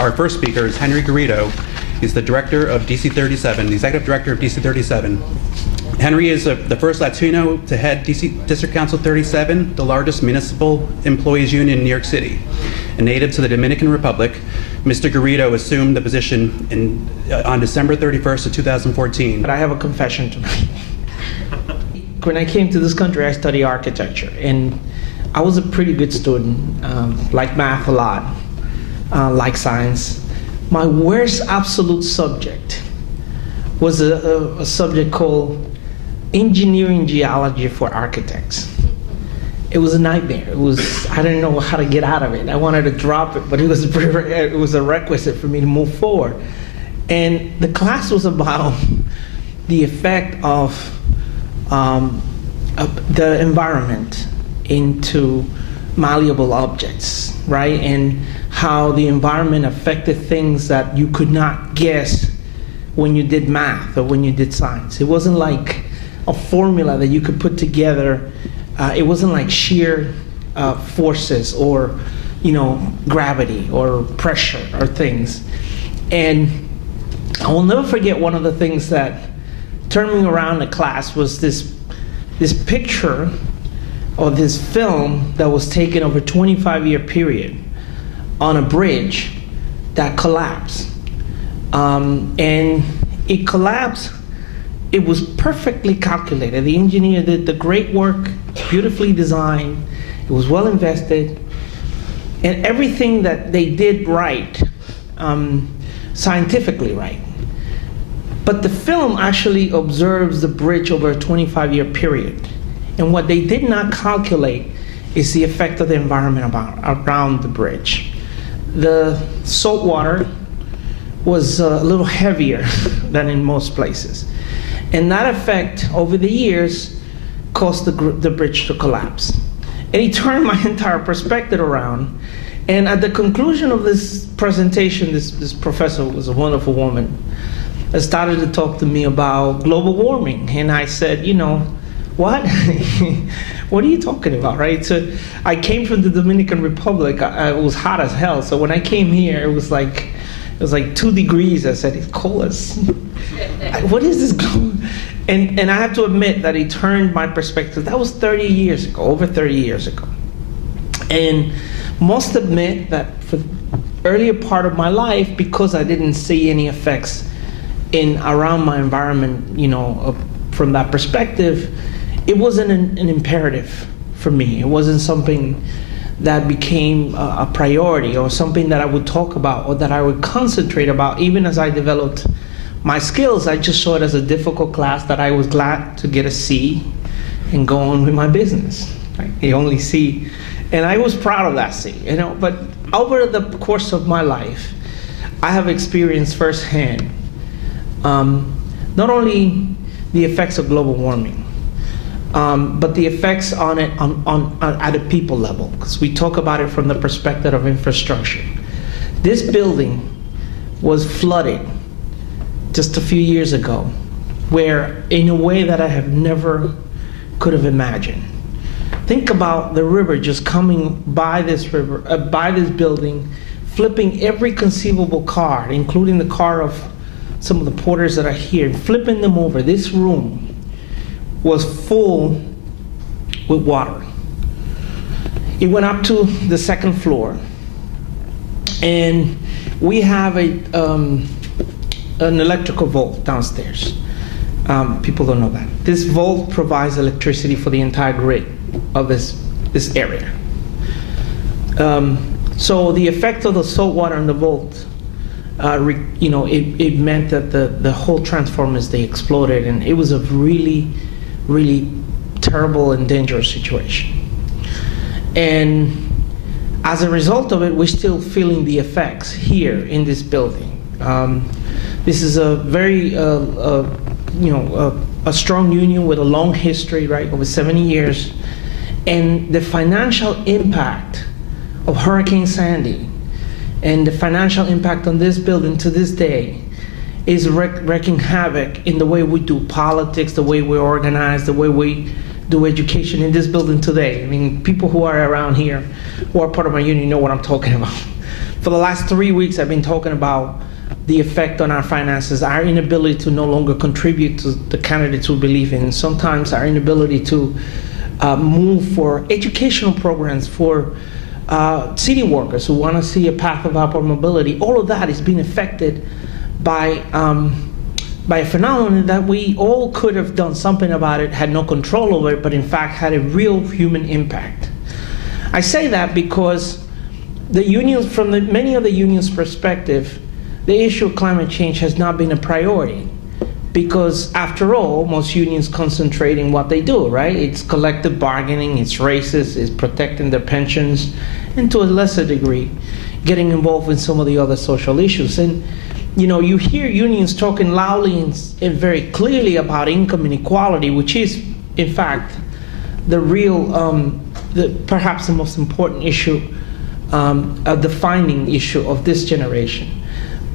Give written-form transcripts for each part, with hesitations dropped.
our first speaker is Henry Garrido. He's the director of DC 37, the executive director of DC 37. Henry is the first Latino to head DC District Council 37, the largest municipal employees union in New York City. A native to the Dominican Republic, Mr. Garrido assumed the position on December 31st of 2014. But I have a confession to make. When I came to this country, I studied architecture, and I was a pretty good student, liked math a lot, liked science. My worst absolute subject was a subject called engineering geology for architects. It was a nightmare. I didn't know how to get out of it. I wanted to drop it, but it was a requisite for me to move forward. And the class was about the effect of the environment into malleable objects, right? And how the environment affected things that you could not guess when you did math or when you did science. It wasn't like a formula that you could put together. It wasn't like sheer forces or, gravity or pressure or things. And I will never forget one of the things that turned me around the class was this picture or this film that was taken over a 25-year period on a bridge that collapsed. And it collapsed. It was perfectly calculated. The engineer did the great work, beautifully designed. It was well invested. And everything that they did right, scientifically right. But the film actually observes the bridge over a 25-year period. And what they did not calculate is the effect of the environment around the bridge. The salt water was a little heavier than in most places. And that effect, over the years, caused the bridge to collapse. And he turned my entire perspective around. And at the conclusion of this presentation, this professor was a wonderful woman, started to talk to me about global warming. And I said, what? What are you talking about, right? So I came from the Dominican Republic. It was hot as hell. So when I came here, it was like 2 degrees. I said, it's cold as, what is this global? And I have to admit that he turned my perspective. That was 30 years ago, over 30 years ago. And must admit that for the earlier part of my life, because I didn't see any effects around my environment, from that perspective, it wasn't an imperative for me. It wasn't something that became a priority or something that I would talk about or that I would concentrate about. Even as I developed my skills, I just saw it as a difficult class that I was glad to get a C and go on with my business. Right? The only C. And I was proud of that C, But over the course of my life, I have experienced firsthand not only the effects of global warming, but the effects on it at a people level, because we talk about it from the perspective of infrastructure. This building was flooded just a few years ago, where in a way that I have never could have imagined. Think about the river just coming by this building, flipping every conceivable car, including the car of some of the porters that are here, flipping them over. This room was full with water. It went up to the second floor, and we have an electrical vault downstairs. People don't know that. This vault provides electricity for the entire grid of this area. So the effect of the salt water in the vault, it meant that the whole transformers, they exploded, and it was a really, really terrible and dangerous situation. And as a result of it, we're still feeling the effects here in this building. This is a very, a strong union with a long history, right, over 70 years. And the financial impact of Hurricane Sandy and the financial impact on this building to this day is wreaking havoc in the way we do politics, the way we organize, the way we do education in this building today. I mean, people who are around here, who are part of my union, know what I'm talking about. For the last 3 weeks, I've been talking about the effect on our finances, our inability to no longer contribute to the candidates we believe in, sometimes our inability to move for educational programs for city workers who want to see a path of upward mobility. All of that is being affected by a phenomenon that we all could have done something about it, had no control over it, but in fact had a real human impact. I say that because the unions, from many of the unions' perspective, the issue of climate change has not been a priority. Because after all, most unions concentrate in what they do, right? It's collective bargaining, it's races, it's protecting their pensions, and to a lesser degree, getting involved in some of the other social issues. And you hear unions talking loudly and very clearly about income inequality, which is, in fact, the real, perhaps the most important issue, a defining issue of this generation.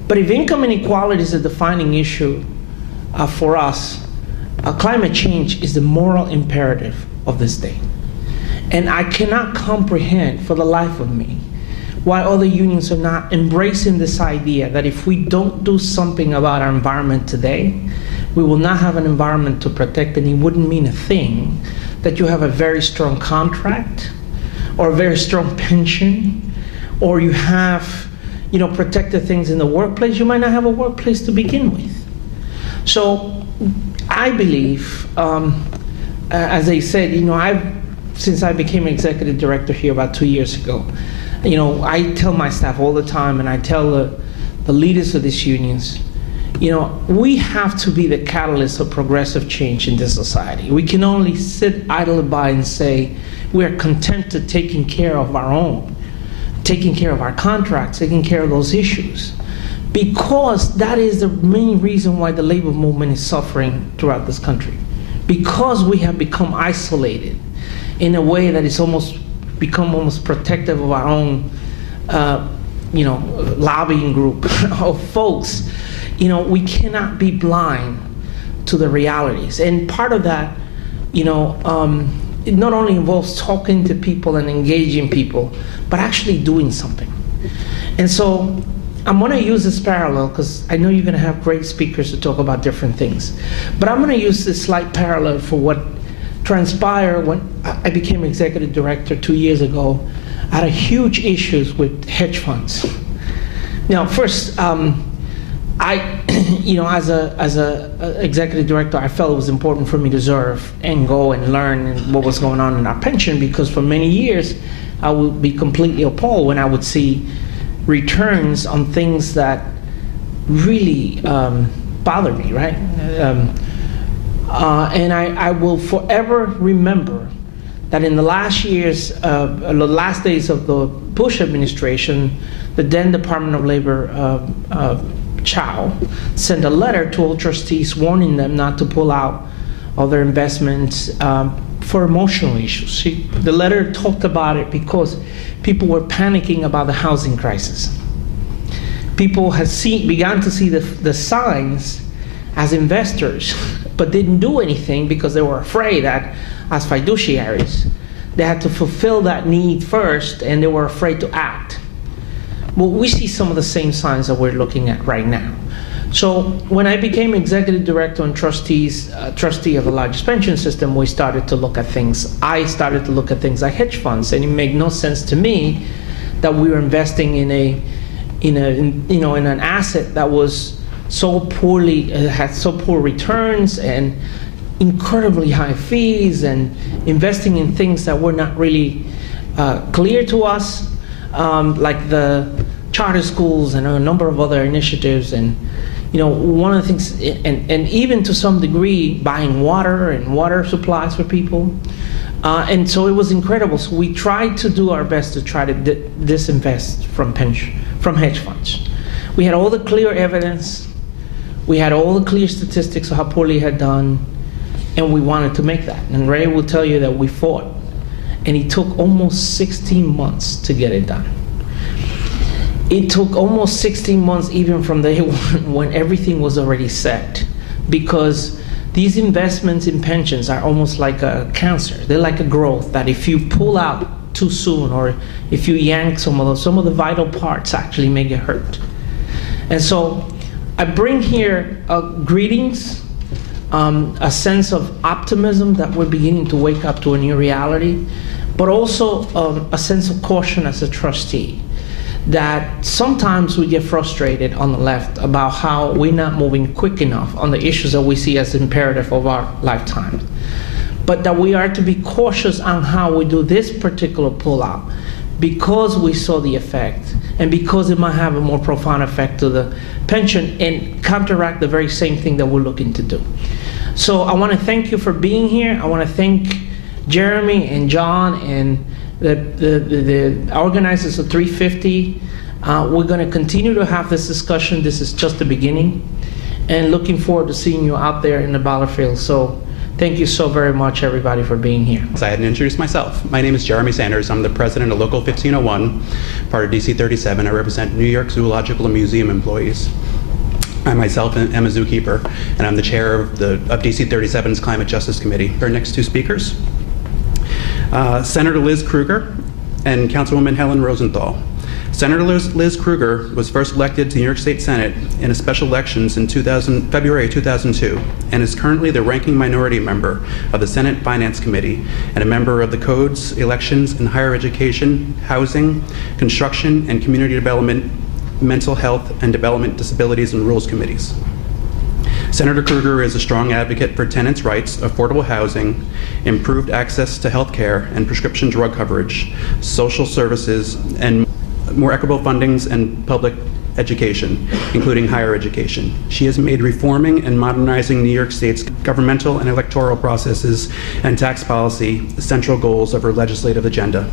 But if income inequality is a defining issue for us, climate change is the moral imperative of this day. And I cannot comprehend for the life of me why other unions are not embracing this idea that if we don't do something about our environment today, we will not have an environment to protect, and it wouldn't mean a thing that you have a very strong contract or a very strong pension, or you have protected things in the workplace. You might not have a workplace to begin with. So I believe, as I said, since I became executive director here about 2 years ago, I tell my staff all the time, and I tell the leaders of these unions, we have to be the catalyst of progressive change in this society. We can only sit idly by and say we're content to taking care of our own, taking care of our contracts, taking care of those issues, because that is the main reason why the labor movement is suffering throughout this country. Because we have become isolated in a way that is become almost protective of our own, lobbying group of folks. We cannot be blind to the realities. And part of that, it not only involves talking to people and engaging people, but actually doing something. And so I'm going to use this parallel because I know you're going to have great speakers to talk about different things. But I'm going to use this slight parallel for what transpired when I became executive director 2 years ago. I had huge issues with hedge funds. Now, first, as a executive director, I felt it was important for me to observe and go and learn what was going on in our pension, because for many years I would be completely appalled when I would see returns on things that really bother me, right? And I will forever remember that in the last days of the Bush administration, the then Department of Labor Chow sent a letter to all trustees warning them not to pull out of their investments for emotional issues. The letter talked about it because people were panicking about the housing crisis. People had began to see the signs as investors, but didn't do anything because they were afraid that as fiduciaries, they had to fulfill that need first, and they were afraid to act. Well, we see some of the same signs that we're looking at right now. So when I became executive director and trustee of the largest pension system, we started to look at things. I started to look at things like hedge funds, and it made no sense to me that we were investing in an asset that was so poorly, had so poor returns and incredibly high fees, and investing in things that were not really clear to us, like the charter schools and a number of other initiatives. And one of the things, and even to some degree, buying water and water supplies for people. And so it was incredible. So we tried to do our best to try to disinvest from hedge funds. We had all the clear evidence. We had all the clear statistics of how poorly it had done, and we wanted to make that. And Ray will tell you that we fought, and it took almost 16 months to get it done. It took almost 16 months even from day one when everything was already set, because these investments in pensions are almost like a cancer. They're like a growth that if you pull out too soon, or if you yank some of the vital parts actually may get hurt. And so I bring here greetings, a sense of optimism that we're beginning to wake up to a new reality, but also a sense of caution as a trustee, that sometimes we get frustrated on the left about how we're not moving quick enough on the issues that we see as imperative of our lifetime. But that we are to be cautious on how we do this particular pullout, because we saw the effect and because it might have a more profound effect to the pension and counteract the very same thing that we're looking to do. So I want to thank you for being here. I want to thank Jeremy and John and the organizers of 350. We're going to continue to have this discussion. This is just the beginning, and looking forward to seeing you out there in the battlefield. So thank you so very much, everybody, for being here. So I hadn't introduced myself. My name is Jeremy Sanders. I'm the president of Local 1501, part of DC 37. I represent New York Zoological and Museum employees. I myself am a zookeeper, and I'm the chair of DC 37's Climate Justice Committee. Our next two speakers, Senator Liz Krueger and Councilwoman Helen Rosenthal. Senator Liz Krueger was first elected to the New York State Senate in a special elections in February 2002, and is currently the ranking minority member of the Senate Finance Committee and a member of the Codes, Elections, and Higher Education, Housing, Construction, and Community Development, Mental Health, and Development, Disabilities, and Rules Committees. Senator Krueger is a strong advocate for tenants' rights, affordable housing, improved access to health care and prescription drug coverage, social services, and more equitable fundings and public education, including higher education. She has made reforming and modernizing New York State's governmental and electoral processes and tax policy central goals of her legislative agenda.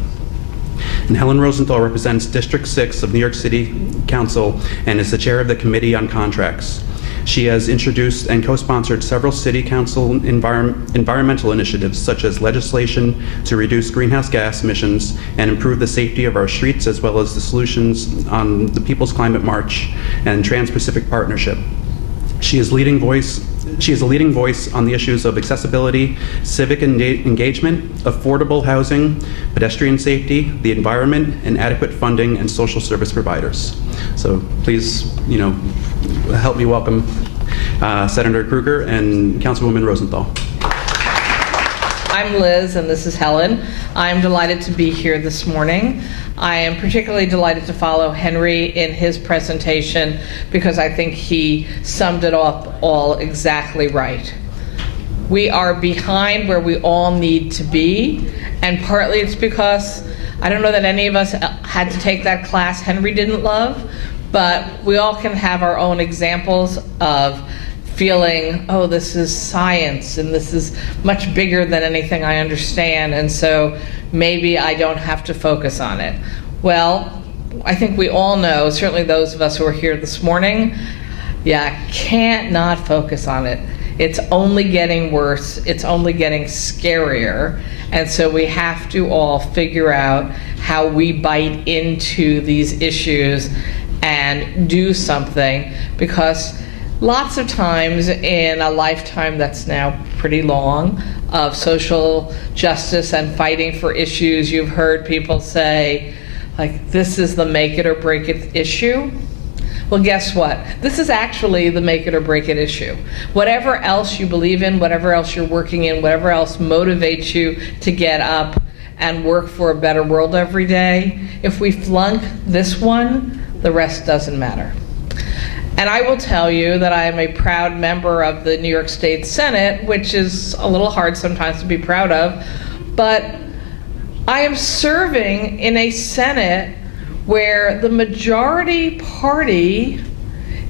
And Helen Rosenthal represents District 6 of New York City Council and is the chair of the Committee on Contracts. She has introduced and co-sponsored several city council environmental initiatives, such as legislation to reduce greenhouse gas emissions and improve the safety of our streets, as well as the solutions on the People's Climate March and Trans-Pacific Partnership. She is a leading voice on the issues of accessibility, civic engagement, affordable housing, pedestrian safety, the environment, and adequate funding and social service providers. So please, help me welcome Senator Krueger and Councilwoman Rosenthal. I'm Liz, and this is Helen. I'm delighted to be here this morning. I am particularly delighted to follow Henry in his presentation because I think he summed it up all exactly right. We are behind where we all need to be, and partly it's because I don't know that any of us had to take that class Henry didn't love, but we all can have our own examples of feeling, oh, this is science and this is much bigger than anything I understand, and so maybe I don't have to focus on it. Well, I think we all know, certainly those of us who are here this morning, can't not focus on it. It's only getting worse, it's only getting scarier, and so we have to all figure out how we bite into these issues and do something, because lots of times in a lifetime that's now pretty long of social justice and fighting for issues, you've heard people say, like, this is the make it or break it issue. Well, guess what? This is actually the make it or break it issue. Whatever else you believe in, whatever else you're working in, whatever else motivates you to get up and work for a better world every day, if we flunk this one, the rest doesn't matter. And I will tell you that I am a proud member of the New York State Senate, which is a little hard sometimes to be proud of, but I am serving in a Senate where the majority party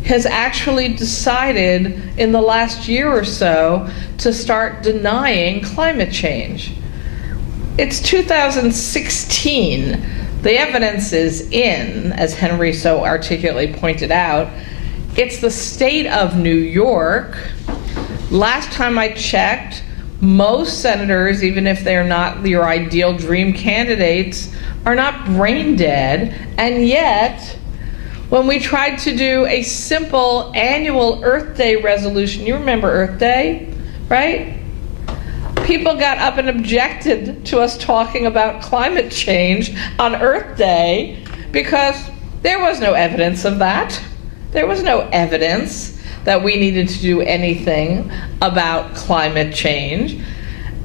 has actually decided in the last year or so to start denying climate change. It's 2016. The evidence is in, as Henry so articulately pointed out. It's the state of New York. Last time I checked, most senators, even if they're not your ideal dream candidates, are not brain dead. And yet, when we tried to do a simple annual Earth Day resolution, you remember Earth Day, right? people got up and objected to us talking about climate change on Earth Day because there was no evidence of that. There was no evidence that we needed to do anything about climate change.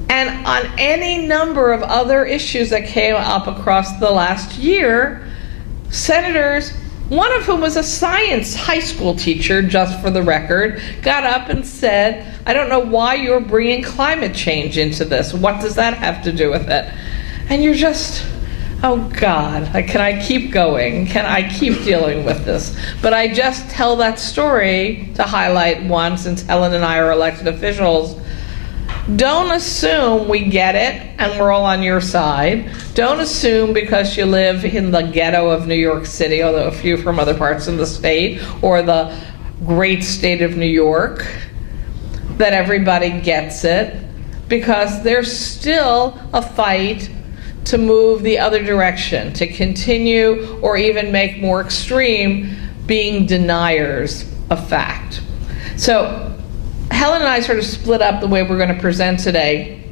And on any number of other issues that came up across the last year, senators, one of whom was a science high school teacher, just for the record, got up and said, I don't know why you're bringing climate change into this. What does that have to do with it? And you're just, oh God, can I keep going? Can I keep dealing with this? But I just tell that story to highlight one, since Helen and I are elected officials. Don't assume we get it and we're all on your side. Don't assume because you live in the ghetto of New York City, although a few from other parts of the state, or the great state of New York, that everybody gets it, because there's still a fight to move the other direction, to continue or even make more extreme being deniers of fact. So Helen and I sort of split up the way we're going to present today,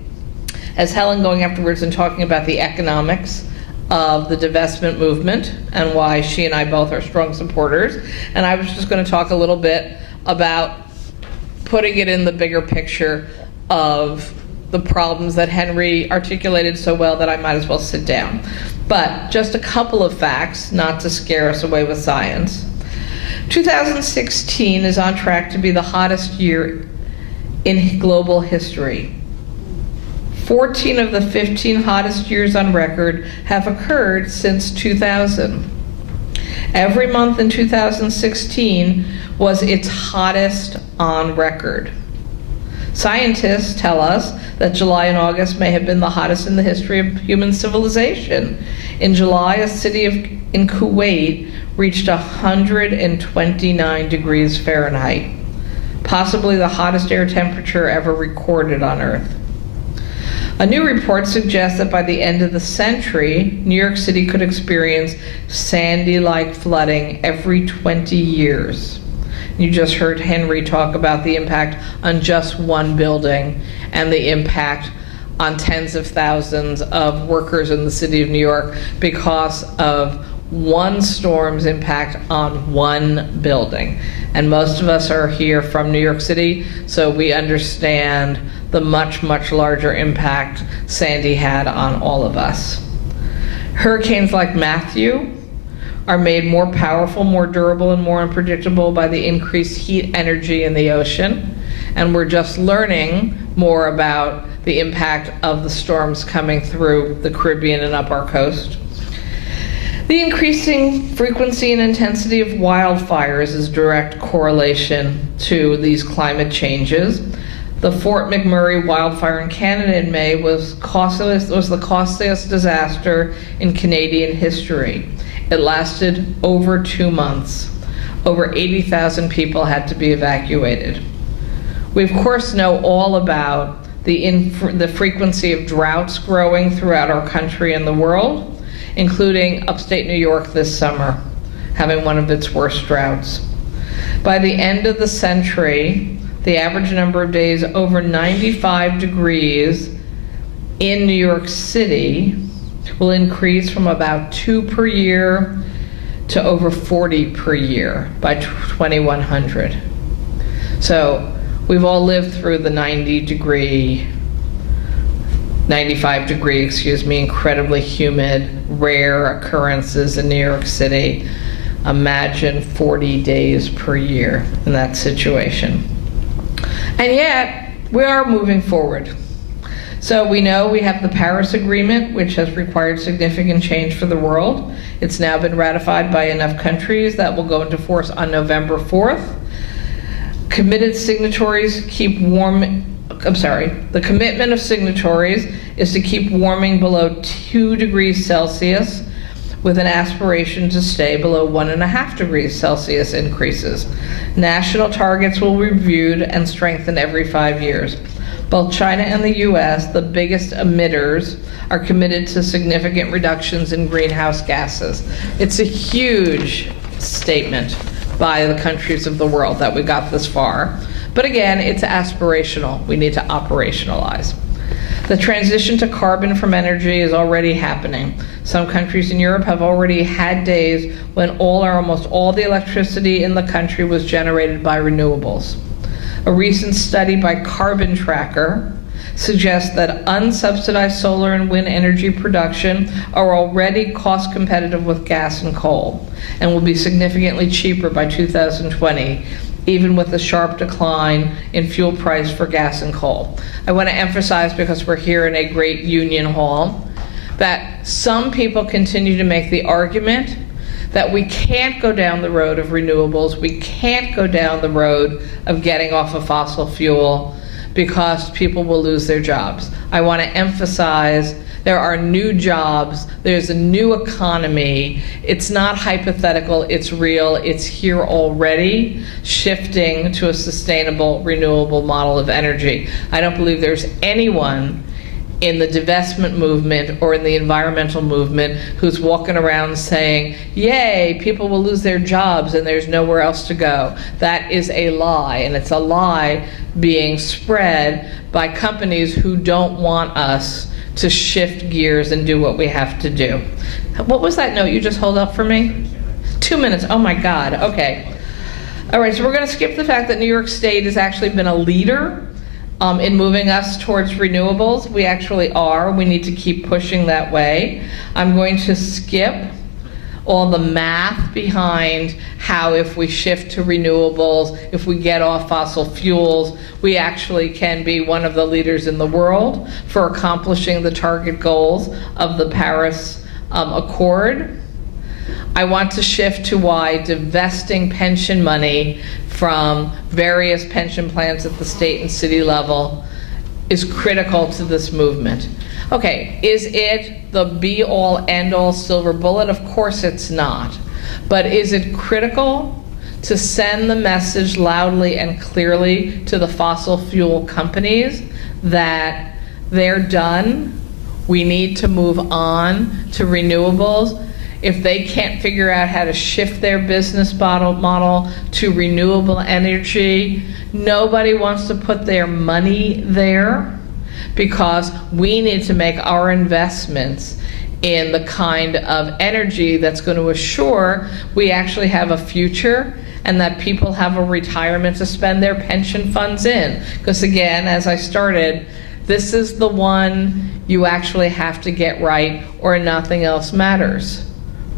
as Helen going afterwards and talking about the economics of the divestment movement and why she and I both are strong supporters. And I was just going to talk a little bit about putting it in the bigger picture of the problems that Henry articulated so well that I might as well sit down. But just a couple of facts, not to scare us away with science. 2016 is on track to be the hottest year in global history. 14 of the 15 hottest years on record have occurred since 2000. Every month in 2016 was its hottest on record. Scientists tell us that July and August may have been the hottest in the history of human civilization. In July, a city in Kuwait reached 129 degrees Fahrenheit, possibly the hottest air temperature ever recorded on Earth. A new report suggests that by the end of the century, New York City could experience Sandy-like flooding every 20 years. You just heard Henry talk about the impact on just one building and the impact on tens of thousands of workers in the city of New York because of one storm's impact on one building. And most of us are here from New York City, so we understand the much, much larger impact Sandy had on all of us. Hurricanes like Matthew are made more powerful, more durable, and more unpredictable by the increased heat energy in the ocean. And we're just learning more about the impact of the storms coming through the Caribbean and up our coast. The increasing frequency and intensity of wildfires is direct correlation to these climate changes. The Fort McMurray wildfire in Canada in May was the costliest disaster in Canadian history. It lasted over 2 months. Over 80,000 people had to be evacuated. We of course know all about the frequency of droughts growing throughout our country and the world, including upstate New York this summer, having one of its worst droughts. By the end of the century, the average number of days over 95 degrees in New York City will increase from about 2 per year to over 40 per year by 2100. So we've all lived through the 95 degree, incredibly humid, rare occurrences in New York City. Imagine 40 days per year in that situation. And yet, we are moving forward. So we know we have the Paris Agreement, which has required significant change for the world. It's now been ratified by enough countries that will go into force on November 4th. Committed signatories keep warming. The commitment of signatories is to keep warming below 2 degrees Celsius with an aspiration to stay below 1.5 degrees Celsius increases. National targets will be reviewed and strengthened every 5 years. Both China and the US, the biggest emitters, are committed to significant reductions in greenhouse gases. It's a huge statement by the countries of the world that we got this far. But again, it's aspirational. We need to operationalize. The transition to carbon from energy is already happening. Some countries in Europe have already had days when almost all the electricity in the country was generated by renewables. A recent study by Carbon Tracker suggests that unsubsidized solar and wind energy production are already cost competitive with gas and coal and will be significantly cheaper by 2020, even with the sharp decline in fuel price for gas and coal. I want to emphasize, because we're here in a great union hall, that some people continue to make the argument that we can't go down the road of renewables, we can't go down the road of getting off of fossil fuel because people will lose their jobs. I want to emphasize there are new jobs, there's a new economy. It's not hypothetical, it's real, it's here already, shifting to a sustainable, renewable model of energy. I don't believe there's anyone in the divestment movement or in the environmental movement who's walking around saying, yay, people will lose their jobs and there's nowhere else to go. That is a lie, and it's a lie being spread by companies who don't want us to shift gears and do what we have to do. What was that note you just held up for me? 2 minutes, oh my God, okay. All right, so we're gonna skip the fact that New York State has actually been a leader in moving us towards renewables. We actually are. We need to keep pushing that way. I'm going to skip all the math behind how, if we shift to renewables, if we get off fossil fuels, we actually can be one of the leaders in the world for accomplishing the target goals of the Paris Accord. I want to shift to why divesting pension money from various pension plans at the state and city level is critical to this movement. Okay, is it the be-all, end-all silver bullet? Of course it's not. But is it critical to send the message loudly and clearly to the fossil fuel companies that they're done? We need to move on to renewables. If they can't figure out how to shift their business model to renewable energy, nobody wants to put their money there, because we need to make our investments in the kind of energy that's going to assure we actually have a future and that people have a retirement to spend their pension funds in. Because again, as I started, this is the one you actually have to get right, or nothing else matters.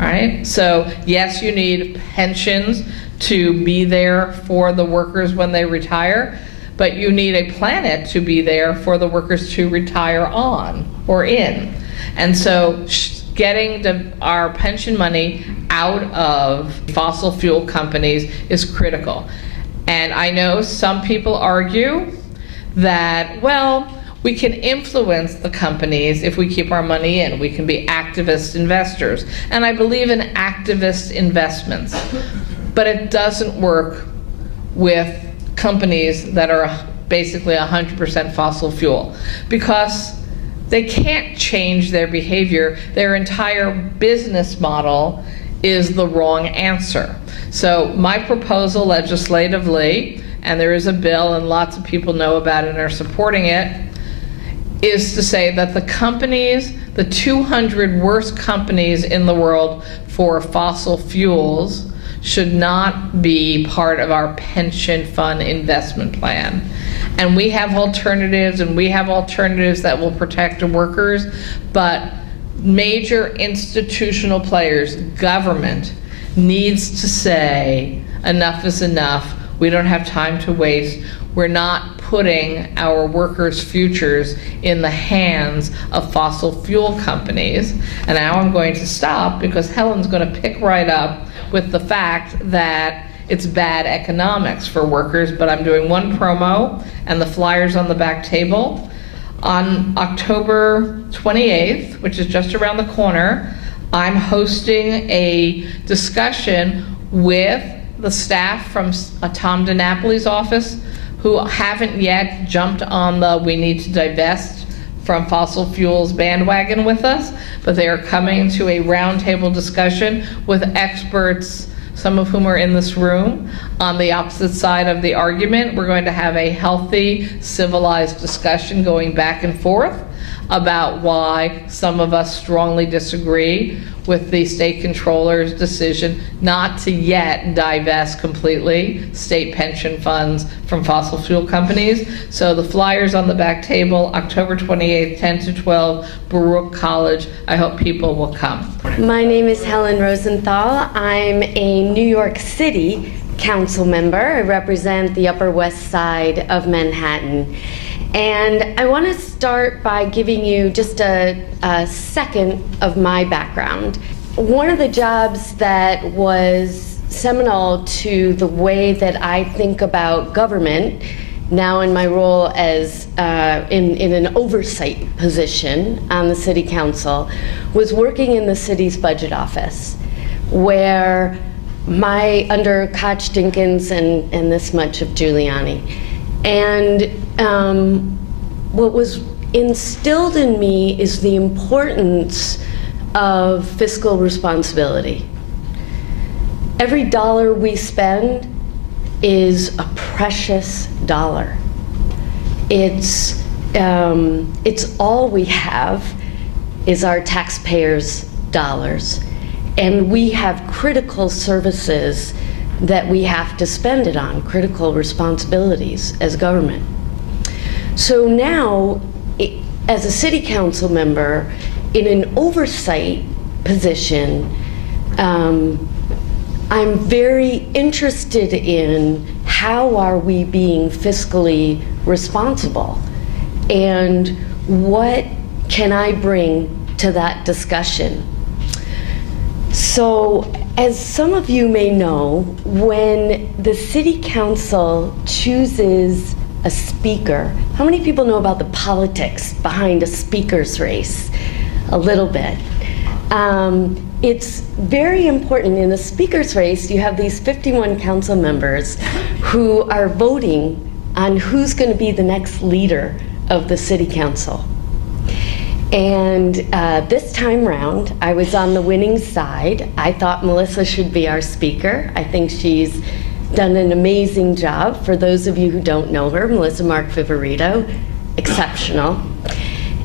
All right, so yes, you need pensions to be there for the workers when they retire, but you need a planet to be there for the workers to retire on or in. And so getting our pension money out of fossil fuel companies is critical. And I know some people argue that, well, we can influence the companies if we keep our money in. We can be activist investors. And I believe in activist investments. But it doesn't work with companies that are basically 100% fossil fuel, because they can't change their behavior. Their entire business model is the wrong answer. So my proposal legislatively, and there is a bill and lots of people know about it and are supporting it, is to say that the companies, the 200 worst companies in the world for fossil fuels, should not be part of our pension fund investment plan. And we have alternatives, and we have alternatives that will protect the workers, but major institutional players, government, needs to say enough is enough. We don't have time to waste. We're not putting our workers' futures in the hands of fossil fuel companies. And now I'm going to stop, because Helen's going to pick right up with the fact that it's bad economics for workers. But I'm doing one promo, and the flyer's on the back table. On October 28th, which is just around the corner, I'm hosting a discussion with the staff from Tom DiNapoli's office, who haven't yet jumped on the we need to divest from fossil fuels bandwagon with us, but they are coming to a roundtable discussion with experts some of whom are in this room, on the opposite side of the argument. We're going to have a healthy, civilized discussion going back and forth about why some of us strongly disagree with the state controller's decision not to yet divest completely state pension funds from fossil fuel companies. So the flyers on the back table, October 28th, 10 to 12, Baruch College. I hope people will come. My name is Helen Rosenthal. I'm a New York City council member. I represent the Upper West Side of Manhattan. And I want to start by giving you just a second of my background. One of the jobs that was seminal to the way that I think about government, now in my role as in an oversight position on the City Council, was working in the city's budget office, where under Koch Dinkins and this much of Giuliani. And what was instilled in me is the importance of fiscal responsibility. Every dollar we spend is a precious dollar. It's all we have is our taxpayers' dollars. And we have critical services that we have to spend it on, critical responsibilities as government. So now, as a city council member, in an oversight position, I'm very interested in how are we being fiscally responsible, and what can I bring to that discussion. So, as some of you may know, when the City Council chooses a speaker, how many people know about the politics behind a speaker's race? A little bit. It's very important. In a speaker's race, you have these 51 council members who are voting on who's going to be the next leader of the City Council. And this time round, I was on the winning side. I thought Melissa should be our speaker. I think she's done an amazing job. For those of you who don't know her, Melissa Mark Viverito, exceptional.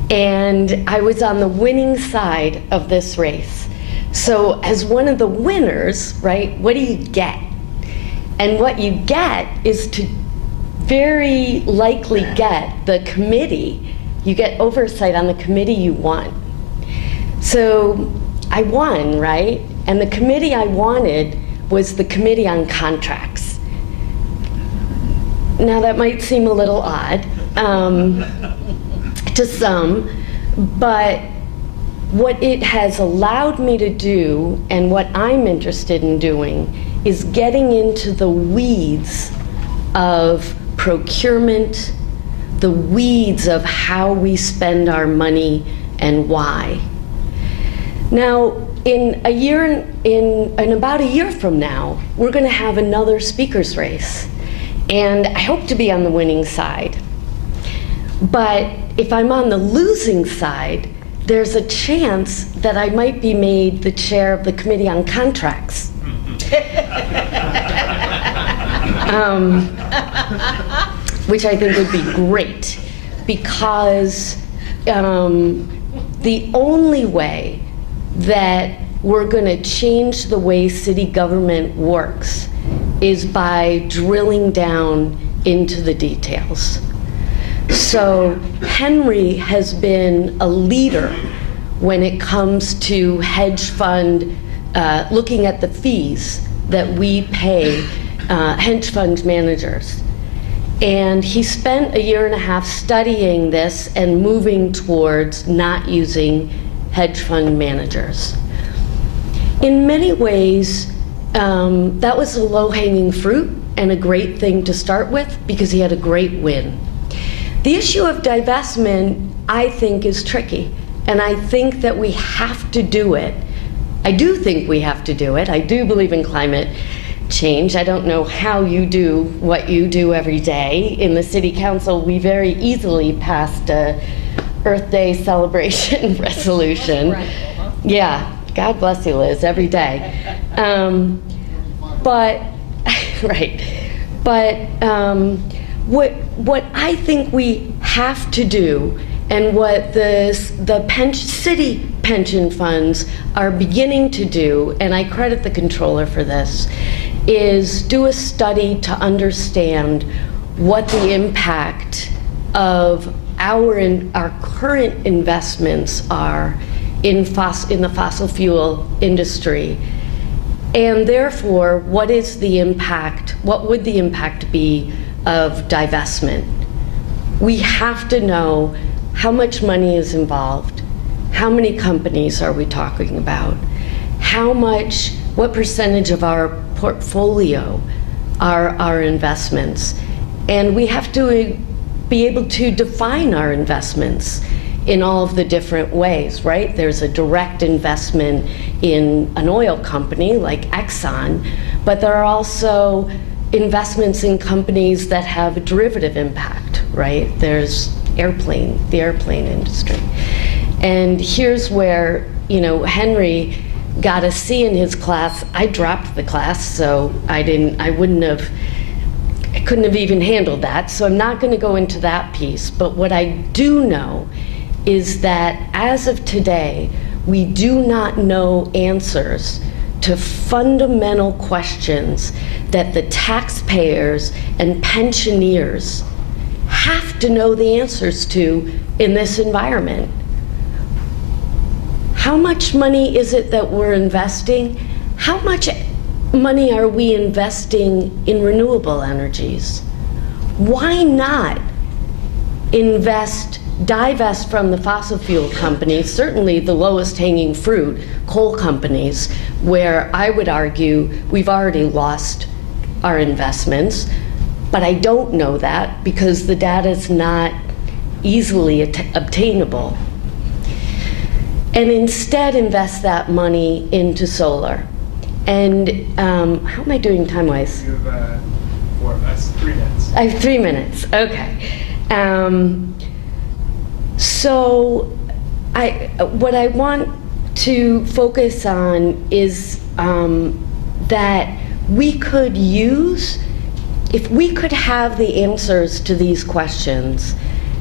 And I was on the winning side of this race. So as one of the winners, right, what do you get? And what you get is to very likely get the committee. You get oversight on the committee you want. So I won, right? And the committee I wanted was the Committee on Contracts. Now that might seem a little odd to some, but what it has allowed me to do, and what I'm interested in doing, is getting into the weeds of procurement, the weeds of how we spend our money and why. Now, in about a year from now, we're going to have another speaker's race, and I hope to be on the winning side. But if I'm on the losing side, there's a chance that I might be made the chair of the Committee on Contracts. Which I think would be great, because the only way that we're going to change the way city government works is by drilling down into the details. So Henry has been a leader when it comes to hedge fund, looking at the fees that we pay hedge fund managers. And he spent a year and a half studying this and moving towards not using hedge fund managers. In many ways, that was a low-hanging fruit and a great thing to start with, because he had a great win. The issue of divestment, I think, is tricky, and I think that we have to do it. I do think we have to do it. I do believe in climate change. I don't know how you do what you do every day. In the City Council, we very easily passed a Earth Day celebration resolution. Yeah, God bless you, Liz, every day. But, right. But what I think we have to do, and what the city pension funds are beginning to do, and I credit the controller for this, is do a study to understand what the impact of our current investments are in the fossil fuel industry, and therefore what would the impact be of divestment. We have to know how much money is involved, how many companies are we talking about, what percentage of our portfolio are our investments, and we have to be able to define our investments in all of the different ways, right? There's a direct investment in an oil company like Exxon, but there are also investments in companies that have a derivative impact, right? There's the airplane industry. And here's where, Henry got a C in his class. I dropped the class, so I couldn't have even handled that, so I'm not going to go into that piece. But what I do know is that as of today, we do not know answers to fundamental questions that the taxpayers and pensioners have to know the answers to in this environment. How much money is it that we're investing? How much money are we investing in renewable energies? Why not divest from the fossil fuel companies, certainly the lowest hanging fruit, coal companies, where I would argue we've already lost our investments, but I don't know that because the data is not easily obtainable. And instead invest that money into solar. And how am I doing time-wise? You have 3 minutes. I have 3 minutes, okay. So what I want to focus on is that we could if we could have the answers to these questions,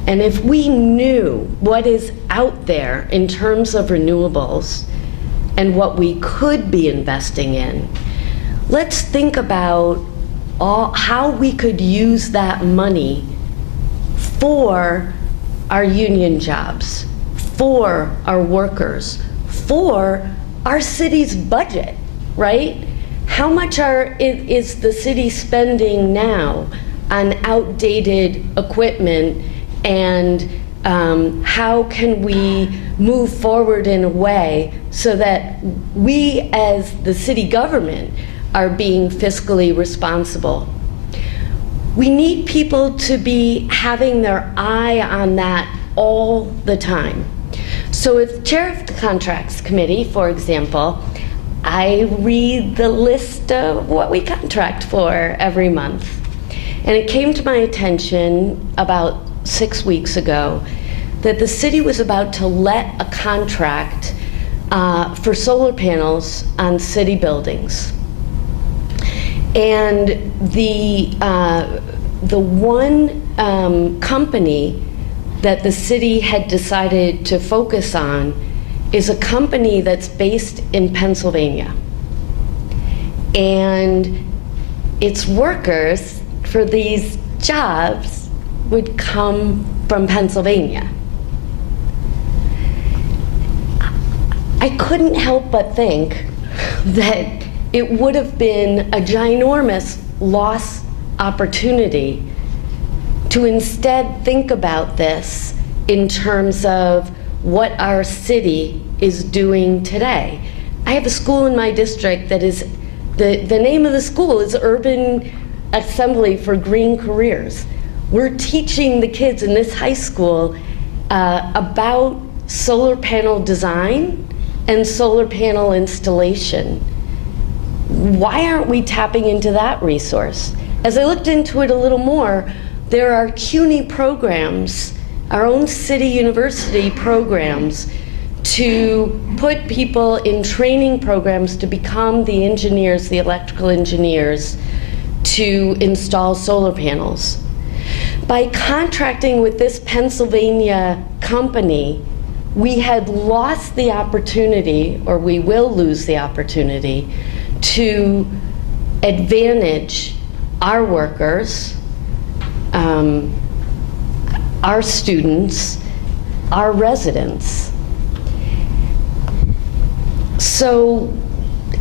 and if we knew what is out there in terms of renewables and what we could be investing in, let's think about how we could use that money for our union jobs, for our workers, for our city's budget, right? How much is the city spending now on outdated equipment, and how can we move forward in a way so that we as the city government are being fiscally responsible? We need people to be having their eye on that all the time. So as chair of the Contracts Committee, for example, I read the list of what we contract for every month. And it came to my attention about 6 weeks ago that the city was about to let a contract for solar panels on city buildings. And the one company that the city had decided to focus on is a company that's based in Pennsylvania. And its workers for these jobs would come from Pennsylvania. I couldn't help but think that it would have been a ginormous lost opportunity to instead think about this in terms of what our city is doing today. I have a school in my district that is, the name of the school is Urban Assembly for Green Careers. We're teaching the kids in this high school about solar panel design and solar panel installation. Why aren't we tapping into that resource? As I looked into it a little more, there are CUNY programs, our own city university programs, to put people in training programs to become the engineers, the electrical engineers, to install solar panels. By contracting with this Pennsylvania company, we had lost the opportunity, or we will lose the opportunity, to advantage our workers, our students, our residents. So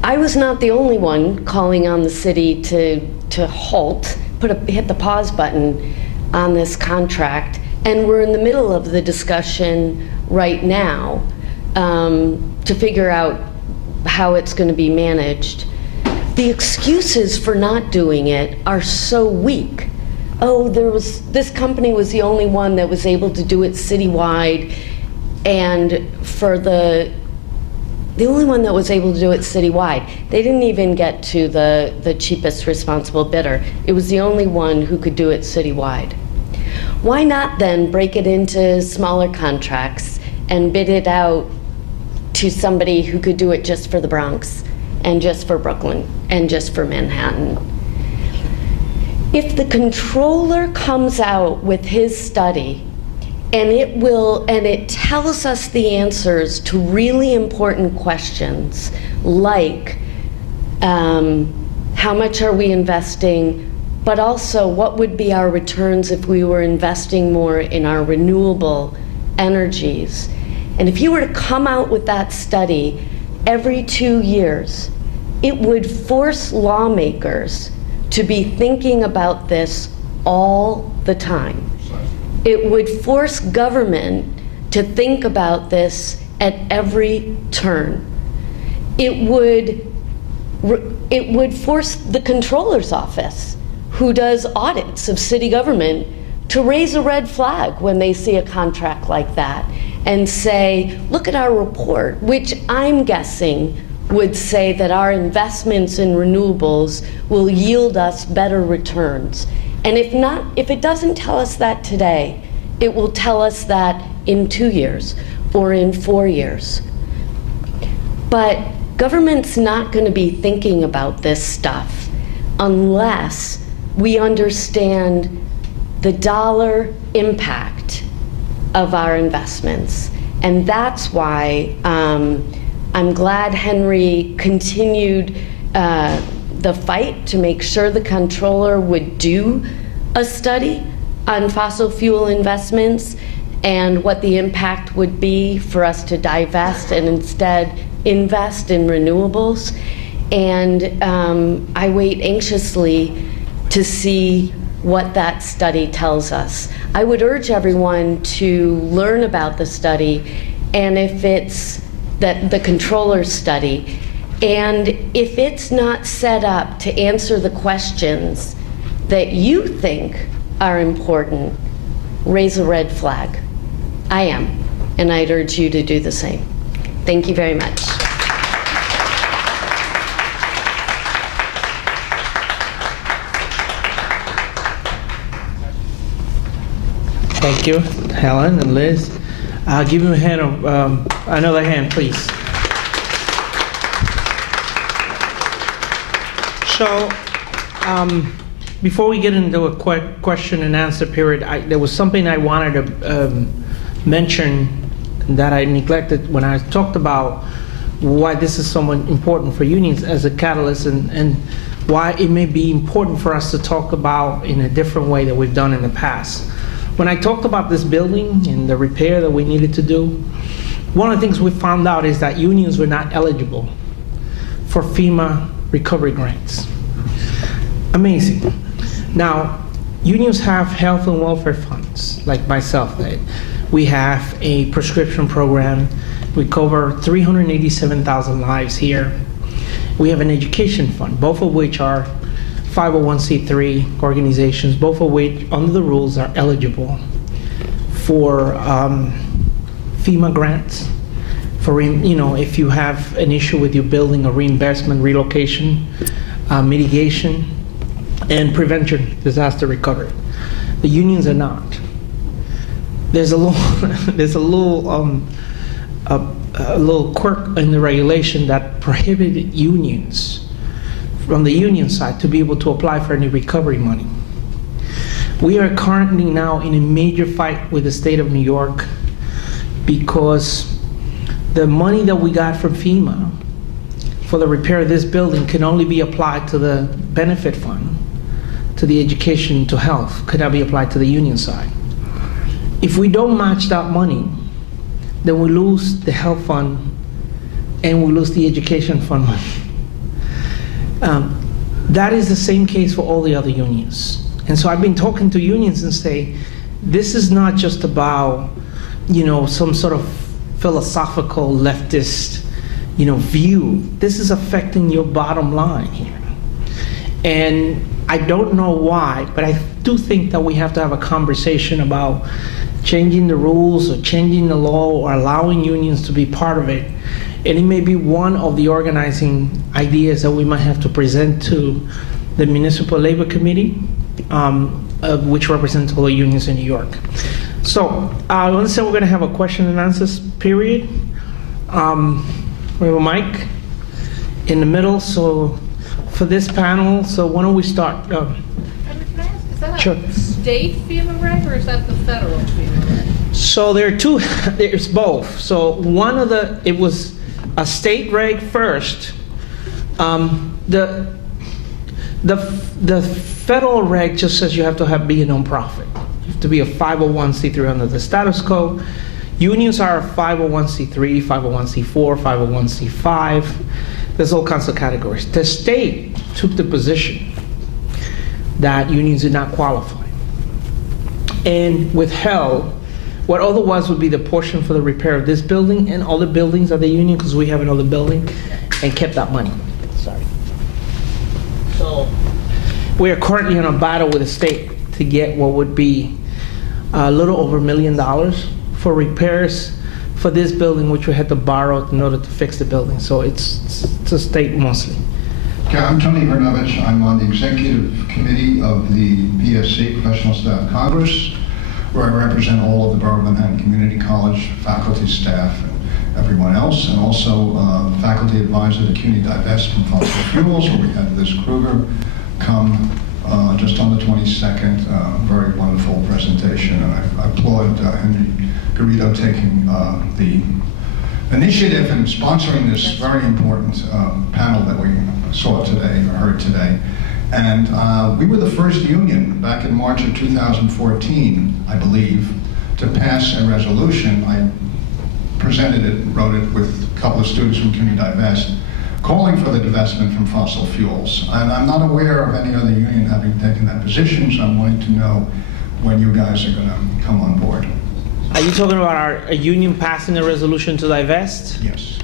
I was not the only one calling on the city to halt, hit the pause button on this contract, and we're in the middle of the discussion right now to figure out how it's going to be managed. The excuses for not doing it are so weak. Oh, this company was the only one that was able to do it citywide, and for the only one that was able to do it citywide, they didn't even get to the cheapest responsible bidder. It was the only one who could do it citywide. Why not then break it into smaller contracts and bid it out to somebody who could do it just for the Bronx and just for Brooklyn and just for Manhattan? If the controller comes out with his study and it tells us the answers to really important questions like how much are we investing, but also what would be our returns if we were investing more in our renewable energies. And if you were to come out with that study every 2 years, it would force lawmakers to be thinking about this all the time. It would force government to think about this at every turn. It would force the controller's office, who does audits of city government, to raise a red flag when they see a contract like that and say, look at our report, which I'm guessing would say that our investments in renewables will yield us better returns. And if it doesn't tell us that today, it will tell us that in 2 years or in 4 years. But government's not going to be thinking about this stuff unless we understand the dollar impact of our investments. And that's why I'm glad Henry continued the fight to make sure the controller would do a study on fossil fuel investments and what the impact would be for us to divest and instead invest in renewables. And I wait anxiously to see what that study tells us. I would urge everyone to learn about the study, and if it's the controller's study, and if it's not set up to answer the questions that you think are important, raise a red flag. I am, and I'd urge you to do the same. Thank you very much. Thank you, Helen and Liz. I'll give you a hand of, another hand, please. So, before we get into a question and answer period, there was something I wanted to mention that I neglected when I talked about why this is so important for unions as a catalyst and why it may be important for us to talk about in a different way than we've done in the past. When I talked about this building and the repair that we needed to do, one of the things we found out is that unions were not eligible for FEMA recovery grants. Amazing. Now, unions have health and welfare funds, like myself did. We have a prescription program. We cover 387,000 lives here. We have an education fund, both of which are 501c3 organizations, both of which, under the rules, are eligible for FEMA grants. For, if you have an issue with your building, or reinvestment, relocation, mitigation, and prevention, disaster recovery. The unions are not. There's a little a little quirk in the regulation that prohibited unions from the union side to be able to apply for any recovery money. We are currently now in a major fight with the state of New York because the money that we got from FEMA for the repair of this building can only be applied to the benefit fund, to the education, to health, could not be applied to the union side. If we don't match that money, then we lose the health fund and we lose the education fund money. That is the same case for all the other unions. And so I've been talking to unions and say, this is not just about, some sort of philosophical leftist, view. This is affecting your bottom line here. And I don't know why, but I do think that we have to have a conversation about changing the rules or changing the law or allowing unions to be part of it. And it may be one of the organizing ideas that we might have to present to the Municipal Labor Committee, which represents all the unions in New York. So I understand we're going to have a question and answers period. We have a mic in the middle, so for this panel, so why don't we start? Can I ask, is that Sure. a state FEMA reg or is that the federal FEMA reg? So there are two, there's both. So one of it was a state reg first. The federal reg just says you have to be a nonprofit. You have to be a 501c3 under the status quo. Unions are a 501c3, 501c4, 501c5. There's all kinds of categories. The state took the position that unions did not qualify and withheld what otherwise would be the portion for the repair of this building and all the buildings of the union, because we have another building, and kept that money. Sorry. So we are currently in a battle with the state to get what would be a little over $1 million for repairs for this building, which we had to borrow in order to fix the building. So it's a state mostly. Okay, I'm Tony Brnovich. I'm on the executive committee of the PSC, Professional Staff Congress, where I represent all of the Borough of Manhattan Community College faculty, staff, and everyone else, and also faculty advisor to CUNY Divest from Fossil Fuels, where we had Liz Kruger come just on the 22nd. Very wonderful presentation, and I applaud Henry Garrido taking the initiative and sponsoring this very important panel that we saw today, or heard today. And we were the first union back in March of 2014, I believe, to pass a resolution. I presented it, wrote it with a couple of students from CUNY Divest, calling for the divestment from fossil fuels. And I'm not aware of any other union having taken that position, so I'm wanting to know when you guys are going to come on board. Are you talking about a union passing a resolution to divest? Yes.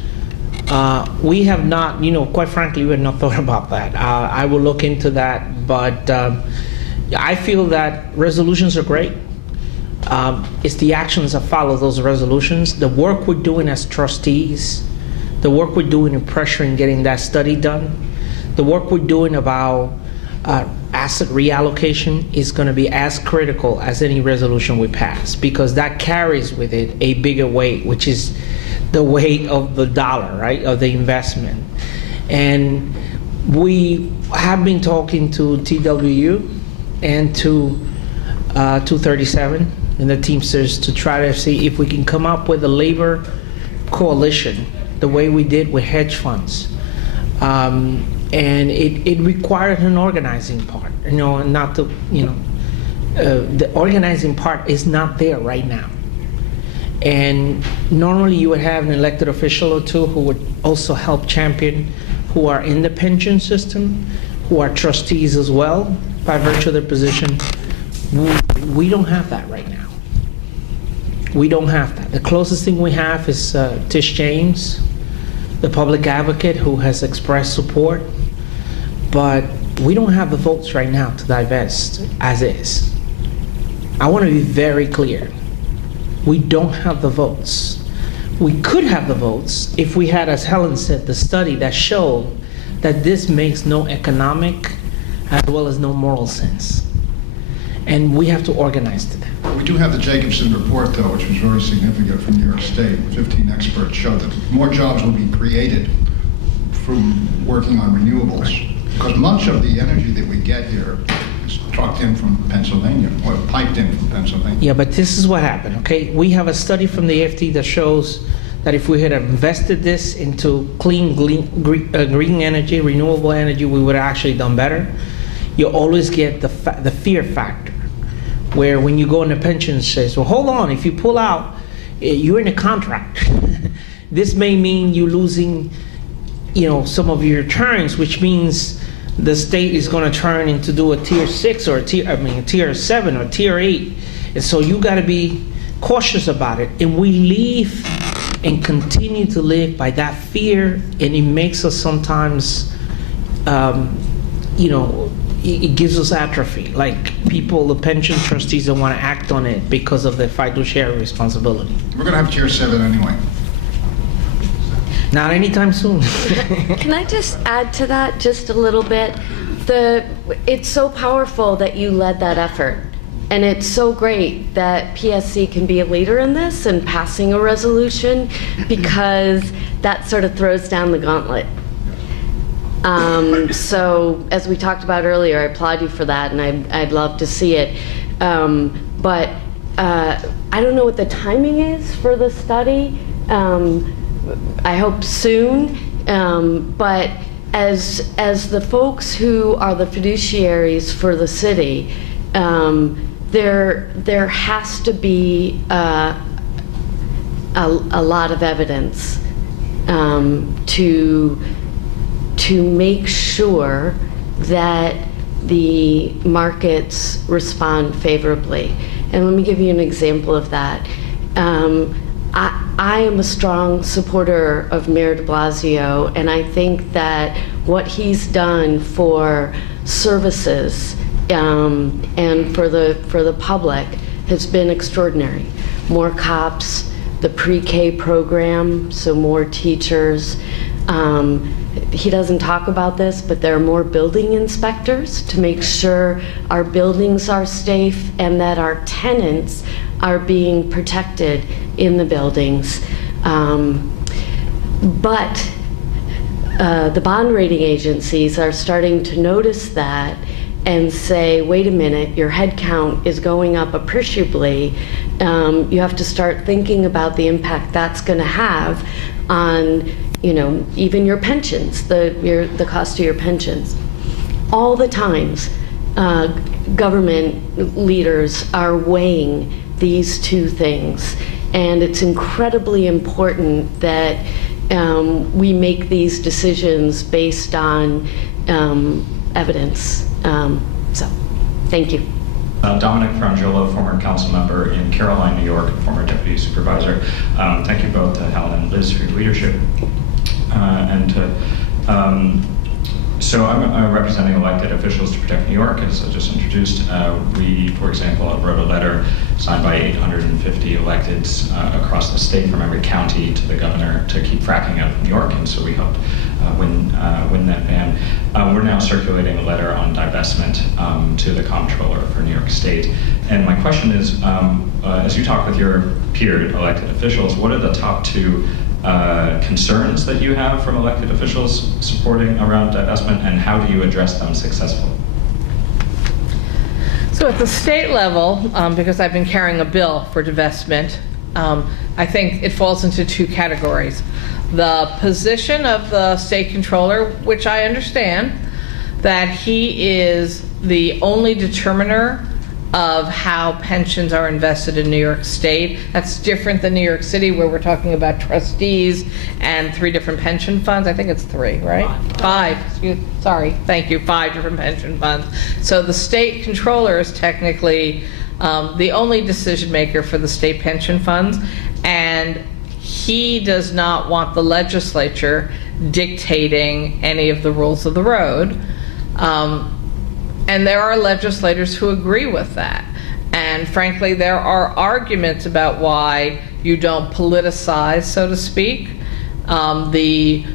We have not, quite frankly, we have not thought about that. I will look into that, but I feel that resolutions are great. It's the actions that follow those resolutions, the work we're doing as trustees, the work we're doing in pressuring getting that study done, the work we're doing about asset reallocation is going to be as critical as any resolution we pass, because that carries with it a bigger weight, which is the weight of the dollar, right, of the investment. And we have been talking to TWU and to 237 and the Teamsters to try to see if we can come up with a labor coalition the way we did with hedge funds. And it required an organizing part, not the organizing part is not there right now. And normally you would have an elected official or two who would also help champion, who are in the pension system, who are trustees as well, by virtue of their position. We don't have that right now. We don't have that. The closest thing we have is Tish James, the public advocate, who has expressed support, but we don't have the votes right now to divest as is. I want to be very clear. We don't have the votes. We could have the votes if we had, as Helen said, the study that showed that this makes no economic as well as no moral sense. And we have to organize to that. We do have the Jacobson report, though, which was very significant from New York State. 15 experts showed that more jobs will be created from working on renewables, because much of the energy that we get here is trucked in from Pennsylvania, or piped in from Pennsylvania. Yeah, but this is what happened, okay? We have a study from the AFT that shows that if we had invested this into clean, green energy, renewable energy, we would have actually done better. You always get the fear factor, where when you go in the pension, it says, well, hold on, if you pull out, you're in a contract. This may mean you losing, some of your returns, which means the state is going to turn into do a tier 6 or a tier 7 or tier 8. And so you got to be cautious about it. And we live and continue to live by that fear, and it makes us sometimes, it gives us atrophy. Like people, the pension trustees don't want to act on it because of their fiduciary responsibility. We're going to have Tier 7 anyway. Not anytime soon. Can I just add to that just a little bit? It's so powerful that you led that effort. And it's so great that PSC can be a leader in this and passing a resolution, because that sort of throws down the gauntlet. So as we talked about earlier, I applaud you for that, and I'd love to see it. But I don't know what the timing is for the study. I hope soon. But as the folks who are the fiduciaries for the city, there has to be a lot of evidence to make sure that the markets respond favorably. And let me give you an example of that. I am a strong supporter of Mayor de Blasio, and I think that what he's done for services and for the public has been extraordinary. More cops, the pre-K program, so more teachers. He doesn't talk about this, but there are more building inspectors to make sure our buildings are safe and that our tenants are being protected in the buildings. But the bond rating agencies are starting to notice that and say, wait a minute, your head count is going up appreciably. You have to start thinking about the impact that's going to have on, even your pensions, the cost of your pensions. All the times, government leaders are weighing these two things, and it's incredibly important that we make these decisions based on evidence. So, thank you. Dominic Frangiola, former council member in Caroline, New York, former deputy supervisor. Thank you both, Helen and Liz, for your leadership. So I'm representing elected officials to protect New York, as I just introduced. We, for example, wrote a letter signed by 850 electeds across the state from every county to the governor to keep fracking out of New York, and so we helped win that ban. We're now circulating a letter on divestment to the comptroller for New York State. And my question is, as you talk with your peer elected officials, what are the top two concerns that you have from elected officials supporting around divestment, and how do you address them successfully? So at the state level, because I've been carrying a bill for divestment, I think it falls into two categories. The position of the state controller, which I understand, that he is the only determiner of how pensions are invested in New York State. That's different than New York City, where we're talking about trustees and 3 different pension funds. I think it's 3, right? 5. Sorry, thank you. 5 different pension funds. So the state controller is technically the only decision maker for the state pension funds, and he does not want the legislature dictating any of the rules of the road. And there are legislators who agree with that. And frankly, there are arguments about why you don't politicize, so to speak, the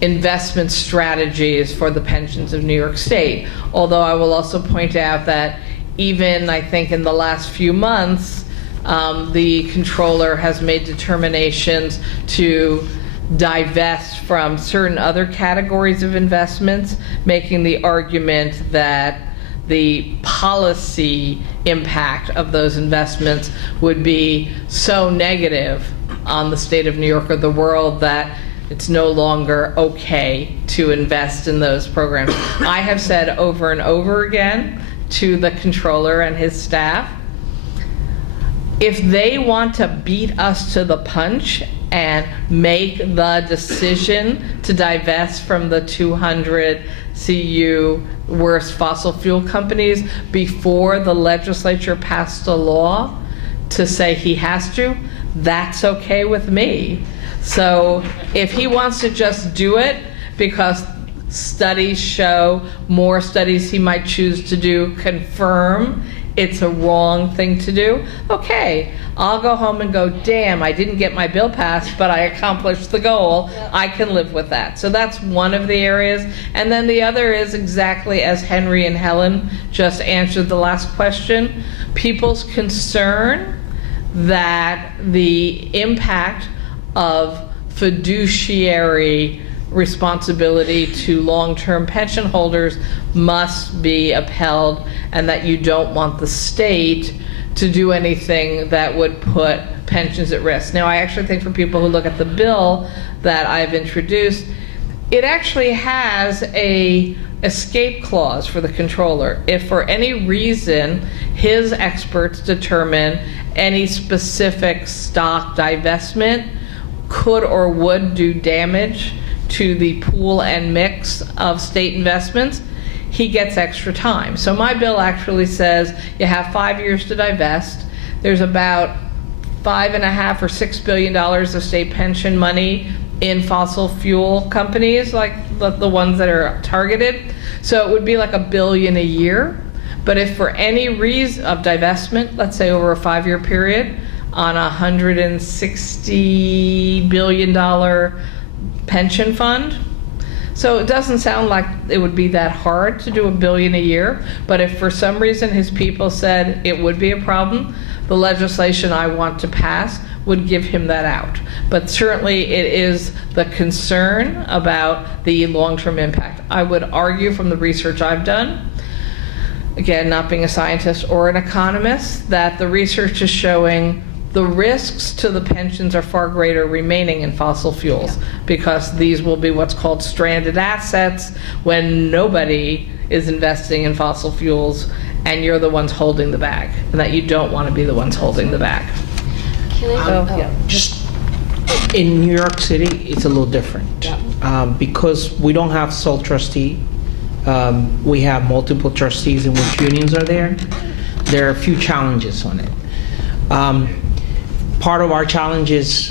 investment strategies for the pensions of New York State. Although I will also point out that even, I think, in the last few months, the controller has made determinations to divest from certain other categories of investments, making the argument that the policy impact of those investments would be so negative on the state of New York or the world that it's no longer okay to invest in those programs. I have said over and over again to the controller and his staff, if they want to beat us to the punch and make the decision to divest from the 200 CU worst fossil fuel companies before the legislature passed a law to say he has to, that's okay with me. So if he wants to just do it because studies show, more studies he might choose to do confirm it's a wrong thing to do, okay, I'll go home and go, damn, I didn't get my bill passed, but I accomplished the goal. I can live with that. So that's one of the areas. And then the other is exactly as Henry and Helen just answered the last question, people's concern that the impact of fiduciary responsibility to long-term pension holders must be upheld, and that you don't want the state to do anything that would put pensions at risk. Now, I actually think for people who look at the bill that I've introduced, it actually has a escape clause for the controller. If for any reason his experts determine any specific stock divestment could or would do damage to the pool and mix of state investments, he gets extra time. So my bill actually says you have 5 years to divest. There's about $5.5 or $6 billion of state pension money in fossil fuel companies, like the ones that are targeted. So it would be like $1 billion a year. But if for any reason of divestment, let's say over a 5-year period, on a $160 billion pension fund. So it doesn't sound like it would be that hard to do $1 billion a year, but if for some reason his people said it would be a problem, the legislation I want to pass would give him that out. But certainly it is the concern about the long-term impact. I would argue from the research I've done, again, not being a scientist or an economist, that the research is showing the risks to the pensions are far greater remaining in fossil fuels, because these will be what's called stranded assets when nobody is investing in fossil fuels and you're the ones holding the bag, and that you don't want to be the ones holding the bag. Can I? Just in New York City, it's a little different. Because we don't have sole trustee, we have multiple trustees in which unions are there. There are a few challenges on it. Part of our challenge is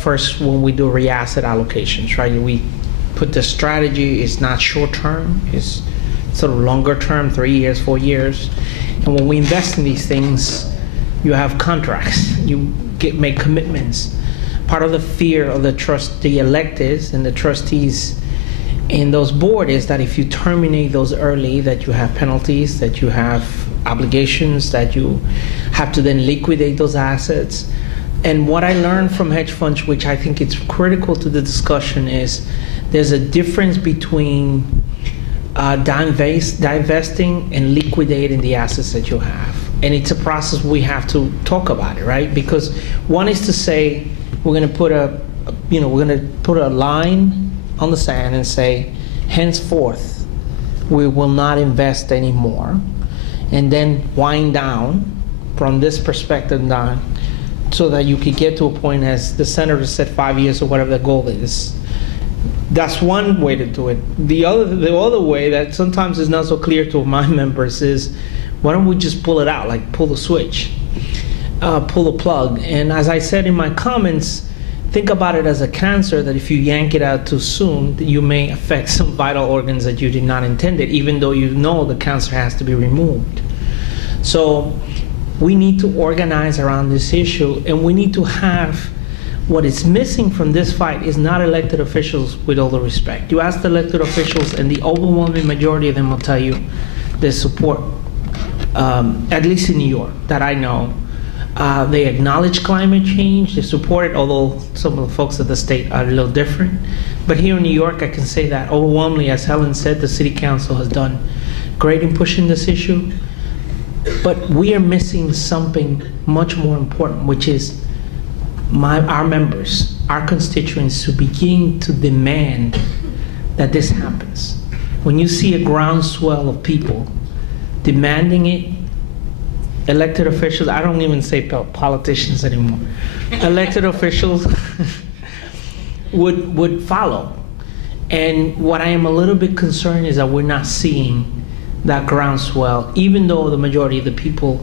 first when we do re-asset allocations, right? We put the strategy, it's not short term, it's sort of longer term, 3 years, 4 years. And when we invest in these things, you have contracts, you make commitments. Part of the fear of the electeds and the trustees in those boards is that if you terminate those early, that you have penalties, that you have obligations, that you have to then liquidate those assets. And what I learned from hedge funds, which I think it's critical to the discussion, is there's a difference between divesting and liquidating the assets that you have. And it's a process we have to talk about it, right? Because one is to say, we're going to put a line on the sand and say, henceforth, we will not invest anymore, and then wind down from this perspective down, so that you could get to a point, as the senator said, 5 years or whatever the goal is. That's one way to do it. The other way that sometimes is not so clear to my members is, why don't we just pull it out, like pull the switch, pull the plug? And as I said in my comments, think about it as a cancer, that if you yank it out too soon, you may affect some vital organs that you did not intend it, even though you know the cancer has to be removed. So we need to organize around this issue, and we need to have, what is missing from this fight is not elected officials, with all the respect. You ask the elected officials, and the overwhelming majority of them will tell you they support at least in New York, that I know. They acknowledge climate change, they support it, although some of the folks at the state are a little different. But here in New York, I can say that overwhelmingly, as Helen said, the city council has done great in pushing this issue. But we are missing something much more important, which is our members, our constituents, to begin to demand that this happens. When you see a groundswell of people demanding it, elected officials, I don't even say politicians anymore, elected officials would follow. And what I am a little bit concerned is that we're not seeing that groundswell, even though the majority of the people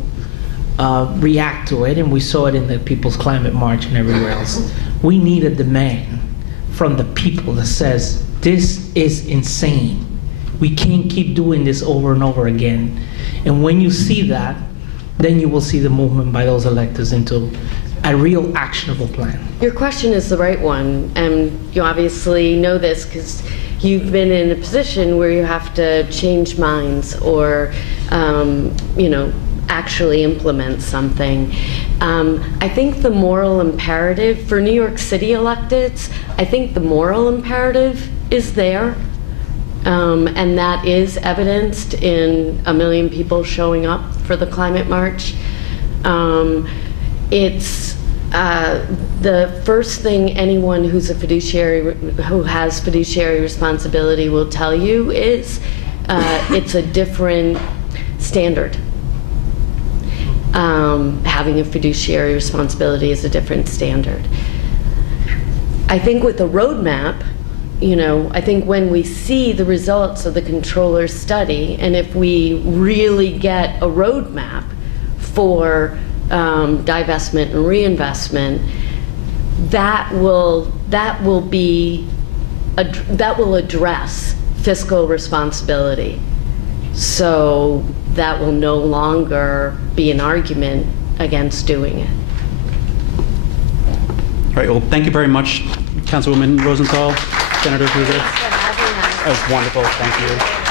react to it, and we saw it in the People's Climate March and everywhere else. We need a demand from the people that says, this is insane. We can't keep doing this over and over again. And when you see that, then you will see the movement by those electors into a real actionable plan. Your question is the right one, and you obviously know this because you've been in a position where you have to change minds or, actually implement something. I think the moral imperative for New York City electeds, I think the moral imperative is there, and that is evidenced in 1 million people showing up for the climate march. It's the first thing anyone who has fiduciary responsibility will tell you is it's a different standard. Having a fiduciary responsibility is a different standard. I think with a roadmap, I think when we see the results of the controller's study, and if we really get a roadmap for divestment and reinvestment, that will address fiscal responsibility. So that will no longer be an argument against doing it. All right, well, thank you very much, Councilwoman Rosenthal, Senator Krueger. Thanks for having us. That was wonderful, thank you.